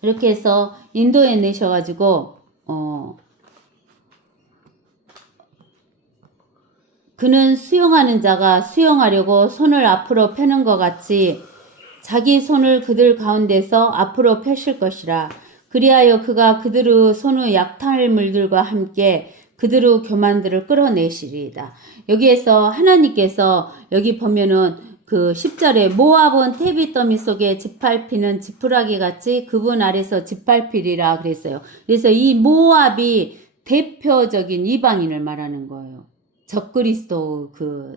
이렇게 해서 인도해 내셔가지고 그는 수용하는 자가 수용하려고 손을 앞으로 펴는 것 같이 자기 손을 그들 가운데서 앞으로 펴실 것이라. 그리하여 그가 그들의 손의 약탈물들과 함께 그들의 교만들을 끌어내시리이다. 여기에서 하나님께서 여기 보면은 그 10절에 모압은 태비더미 속에 짓밟히는 지푸라기 같이 그분 아래서 짓밟히리라 그랬어요. 그래서 이 모압이 대표적인 이방인을 말하는 거예요. 적그리스도 그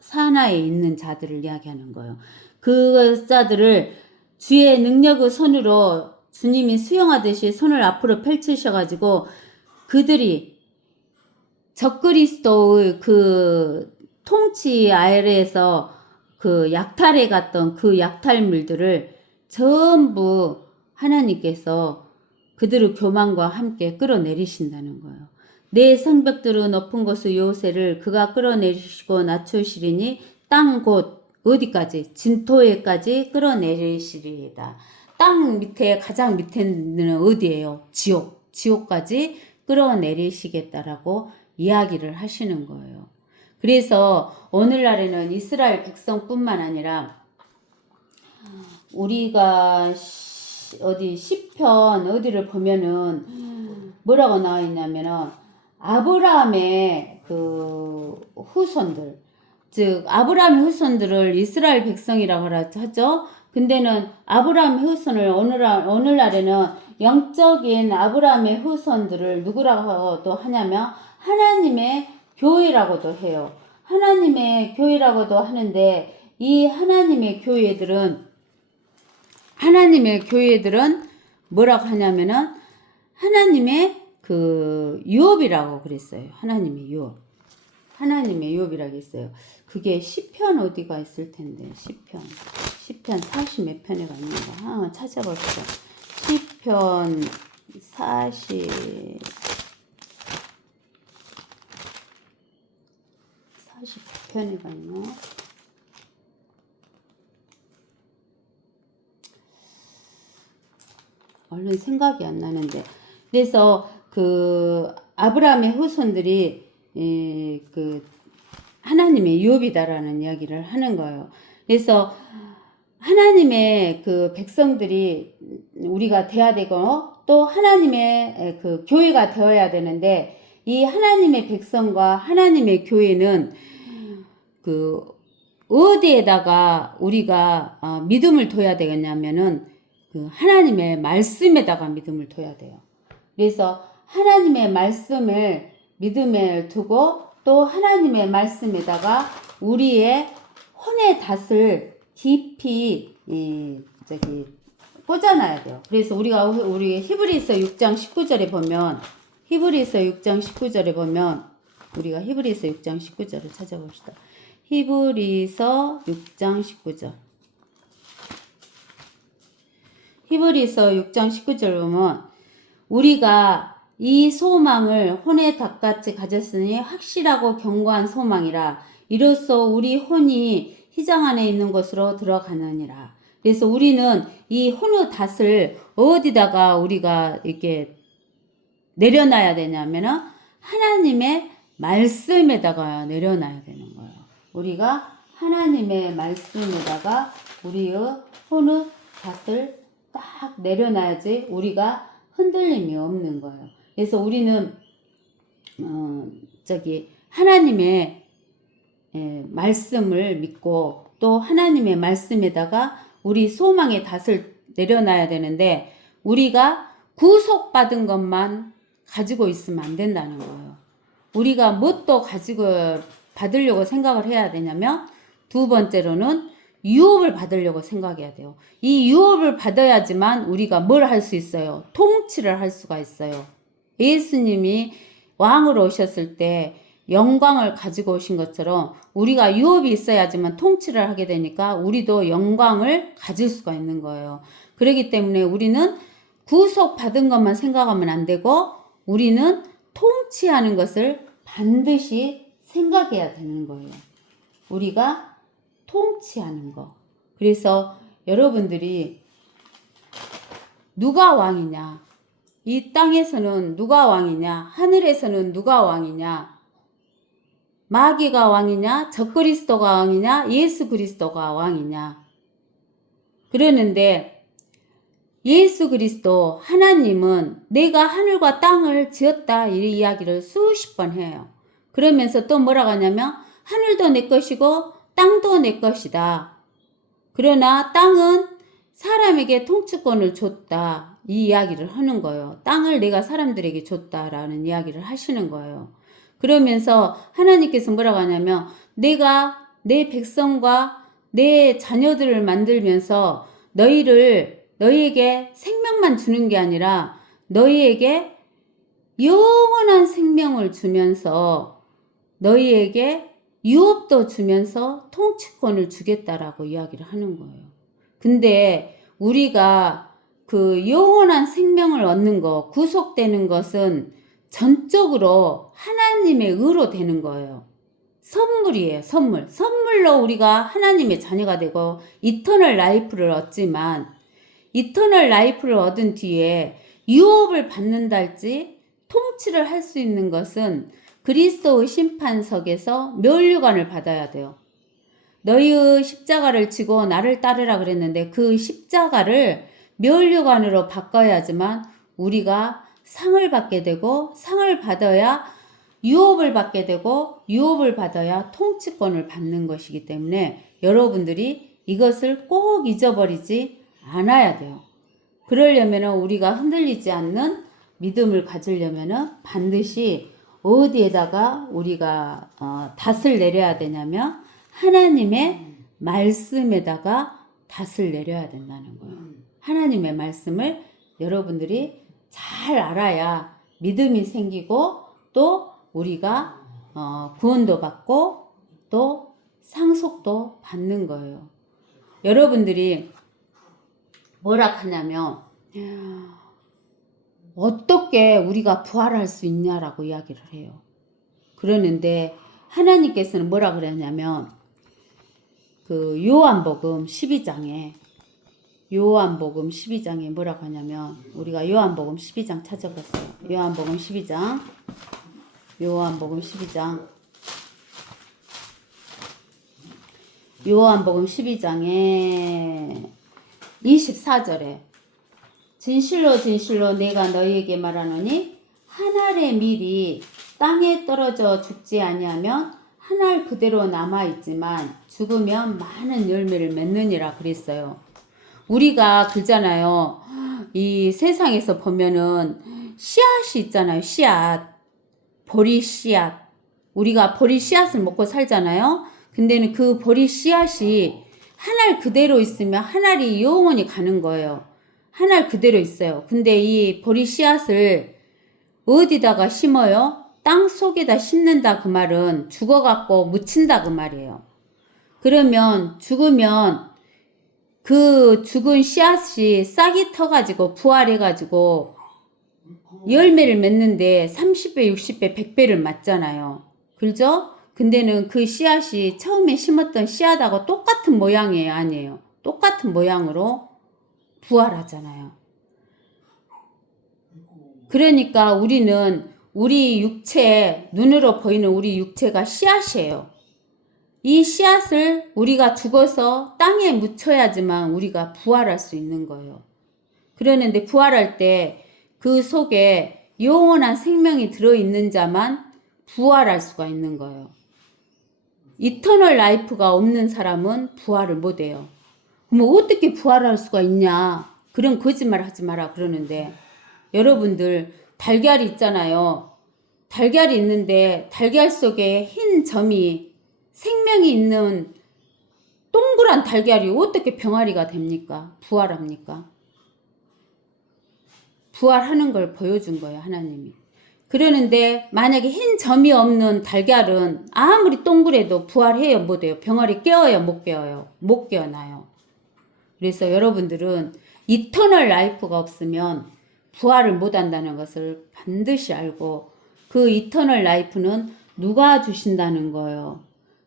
산하에 있는 자들을 이야기하는 거예요. 그 자들을 주의 능력의 손으로 주님이 수용하듯이 손을 앞으로 펼치셔가지고 그들이 적그리스도의 그 통치 아래에서 그 약탈해 갔던 그 약탈물들을 전부 하나님께서 그들의 교만과 함께 끌어내리신다는 거예요. 내 성벽들의 높은 곳의 요새를 그가 끌어내리시고 낮추시리니 땅 곧 어디까지? 진토에까지 끌어내리시리이다. 땅 밑에 가장 밑에는 어디예요? 지옥. 지옥까지 끌어내리시겠다라고 이야기를 하시는 거예요. 그래서 오늘날에는 이스라엘 백성뿐만 아니라 우리가 어디 시편 어디를 보면은 뭐라고 나와 있냐면은 아브라함의 그 후손들, 즉 아브라함의 후손들을 이스라엘 백성이라고 하죠. 근데는 아브라함의 후손을 오늘날에는 영적인 아브라함의 후손들을 누구라고도 하냐면 하나님의 교회라고도 해요. 하나님의 교회라고도 하는데 이 하나님의 교회들은 뭐라고 하냐면은 하나님의 그 유업이라고 그랬어요. 하나님의 유업이라고 했어요. 그게 시편 어디가 있을 텐데 시편 40 몇 편에가 있는가 찾아봅시다. 시편 40 편에가 있나? 얼른 생각이 안 나는데. 그래서 그 아브라함의 후손들이 그 하나님의 유업이다라는 이야기를 하는 거예요. 그래서 하나님의 그 백성들이 우리가 돼야 되고 또 하나님의 그 교회가 되어야 되는데 이 하나님의 백성과 하나님의 교회는 그 어디에다가 우리가 믿음을 둬야 되겠냐면은 그 하나님의 말씀에다가 믿음을 둬야 돼요. 그래서 하나님의 말씀을 믿음을 두고 또 하나님의 말씀에다가 우리의 혼의 닷을 깊이 꽂아놔야 돼요. 그래서 우리 히브리서 6장 19절에 보면 우리가 히브리서 6장 19절을 찾아봅시다. 히브리서 6장 19절. 히브리서 6장 19절 보면 우리가 이 소망을 혼의 닭같이 가졌으니 확실하고 견고한 소망이라 이로써 우리 혼이 희장 안에 있는 곳으로 들어가느니라. 그래서 우리는 이 혼의 닷을 어디다가 우리가 이렇게 내려놔야 되냐면은 하나님의 말씀에다가 내려놔야 되는 거예요. 우리가 하나님의 말씀에다가 우리의 혼의 닷을 딱 내려놔야지 우리가 흔들림이 없는 거예요. 그래서 우리는 하나님의 말씀을 믿고 또 하나님의 말씀에다가 우리 소망의 닷을 내려놔야 되는데 우리가 구속받은 것만 가지고 있으면 안 된다는 거예요. 우리가 뭣도 가지고 받으려고 생각을 해야 되냐면 두 번째로는 유업을 받으려고 생각해야 돼요. 이 유업을 받아야지만 우리가 뭘 할 수 있어요? 통치를 할 수가 있어요. 예수님이 왕으로 오셨을 때 영광을 가지고 오신 것처럼 우리가 유업이 있어야지만 통치를 하게 되니까 우리도 영광을 가질 수가 있는 거예요. 그렇기 때문에 우리는 구속받은 것만 생각하면 안 되고 우리는 통치하는 것을 반드시 생각해야 되는 거예요. 우리가 통치하는 거. 그래서 여러분들이 누가 왕이냐? 이 땅에서는 누가 왕이냐? 하늘에서는 누가 왕이냐? 마귀가 왕이냐? 적그리스도가 왕이냐? 예수 그리스도가 왕이냐? 그러는데 예수 그리스도 하나님은 내가 하늘과 땅을 지었다 이 이야기를 수십 번 해요. 그러면서 또 뭐라고 하냐면 하늘도 내 것이고 땅도 내 것이다. 그러나 땅은 사람에게 통치권을 줬다. 이 이야기를 하는 거예요. 땅을 내가 사람들에게 줬다라는 이야기를 하시는 거예요. 그러면서 하나님께서 뭐라고 하냐면 내가 내 백성과 내 자녀들을 만들면서 너희에게 생명만 주는 게 아니라 너희에게 영원한 생명을 주면서 너희에게 유업도 주면서 통치권을 주겠다라고 이야기를 하는 거예요. 근데 우리가 그 영원한 생명을 얻는 거, 구속되는 것은 전적으로 하나님의 의로 되는 거예요. 선물이에요, 선물. 선물로 우리가 하나님의 자녀가 되고 이터널 라이프를 얻지만 이터널 라이프를 얻은 뒤에 유업을 받는다 할지 통치를 할 수 있는 것은 그리스도의 심판석에서 멸류관을 받아야 돼요. 너희의 십자가를 지고 나를 따르라 그랬는데 그 십자가를 멸류관으로 바꿔야지만 우리가 상을 받게 되고 상을 받아야 유업을 받게 되고 유업을 받아야 통치권을 받는 것이기 때문에 여러분들이 이것을 꼭 잊어버리지 않아야 돼요. 그러려면 우리가 흔들리지 않는 믿음을 가지려면 반드시 어디에다가 우리가 닷을 내려야 되냐면 하나님의 말씀에다가 닷을 내려야 된다는 거예요. 하나님의 말씀을 여러분들이 잘 알아야 믿음이 생기고 또 우리가 구원도 받고 또 상속도 받는 거예요. 여러분들이 뭐라 하냐면 어떻게 우리가 부활할 수 있냐라고 이야기를 해요. 그러는데 하나님께서는 뭐라 그러냐면 그 요한복음 12장에 뭐라고 하냐면 우리가 요한복음 12장 찾아봤어요. 요한복음 12장 요한복음 12장에 24절에 진실로 진실로 내가 너희에게 말하노니 한 알의 밀이 땅에 떨어져 죽지 아니하면 한 알 그대로 남아있지만 죽으면 많은 열매를 맺느니라 그랬어요. 우리가 그잖아요. 이 세상에서 보면은 씨앗이 있잖아요. 씨앗. 보리 씨앗. 우리가 보리 씨앗을 먹고 살잖아요. 근데는 그 보리 씨앗이 한 알 그대로 있으면 한 알이 영원히 가는 거예요. 한 알 그대로 있어요. 근데 이 보리 씨앗을 어디다가 심어요? 땅 속에다 심는다 그 말은 죽어갖고 묻힌다 그 말이에요. 그러면 죽으면 그 죽은 씨앗이 싹이 터가지고 부활해가지고 열매를 맺는데 30배, 60배, 100배를 맞잖아요. 그죠? 근데는 그 씨앗이 처음에 심었던 씨앗하고 똑같은 모양이에요? 아니에요? 똑같은 모양으로 부활하잖아요. 그러니까 우리는 우리 육체, 눈으로 보이는 우리 육체가 씨앗이에요. 이 씨앗을 우리가 죽어서 땅에 묻혀야지만 우리가 부활할 수 있는 거예요. 그러는데 부활할 때 그 속에 영원한 생명이 들어있는 자만 부활할 수가 있는 거예요. 이터널 라이프가 없는 사람은 부활을 못해요. 그럼 어떻게 부활할 수가 있냐? 그런 거짓말 하지 마라 그러는데 여러분들 달걀이 있잖아요. 달걀이 있는데 달걀 속에 흰 점이 생명이 있는 동그란 달걀이 어떻게 병아리가 됩니까? 부활합니까? 부활하는 걸 보여준 거예요, 하나님이. 그러는데 만약에 흰 점이 없는 달걀은 아무리 동그래도 부활해요, 못해요? 병아리 깨어요, 못 깨어요? 못 깨어나요. 그래서 여러분들은 이터널 라이프가 없으면 부활을 못한다는 것을 반드시 알고 그 이터널 라이프는 누가 주신다는 거예요?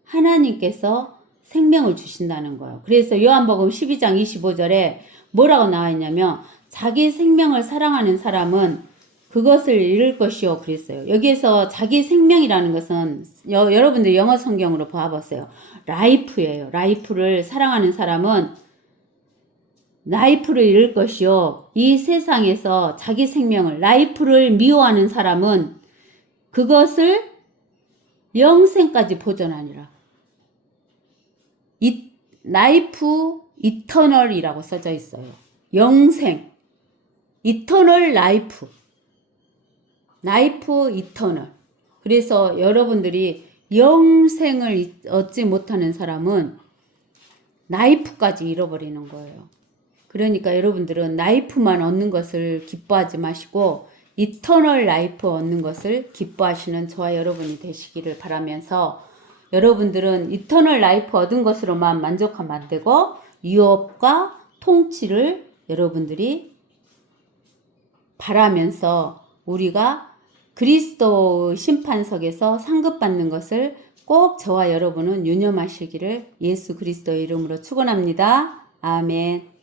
하나님께서 생명을 주신다는 거예요. 그래서 요한복음 12장 25절에 뭐라고 나와 있냐면 자기 생명을 사랑하는 사람은 그것을 잃을 것이요 그랬어요. 여기에서 자기 생명이라는 것은 여러분들 영어 성경으로 봐보세요. 라이프예요. 라이프를 사랑하는 사람은 라이프를 잃을 것이요. 이 세상에서 자기 생명을 라이프를 미워하는 사람은 그것을 영생까지 보존하니라. 라이프 이터널이라고 써져 있어요. 영생. 이터널 라이프. 라이프 이터널. 그래서 여러분들이 영생을 얻지 못하는 사람은 라이프까지 잃어버리는 거예요. 그러니까 여러분들은 라이프만 얻는 것을 기뻐하지 마시고 이터널 라이프 얻는 것을 기뻐하시는 저와 여러분이 되시기를 바라면서 여러분들은 이터널 라이프 얻은 것으로만 만족하면 안 되고 유업과 통치를 여러분들이 바라면서 우리가 그리스도 심판석에서 상급받는 것을 꼭 저와 여러분은 유념하시기를 예수 그리스도의 이름으로 축원합니다. 아멘.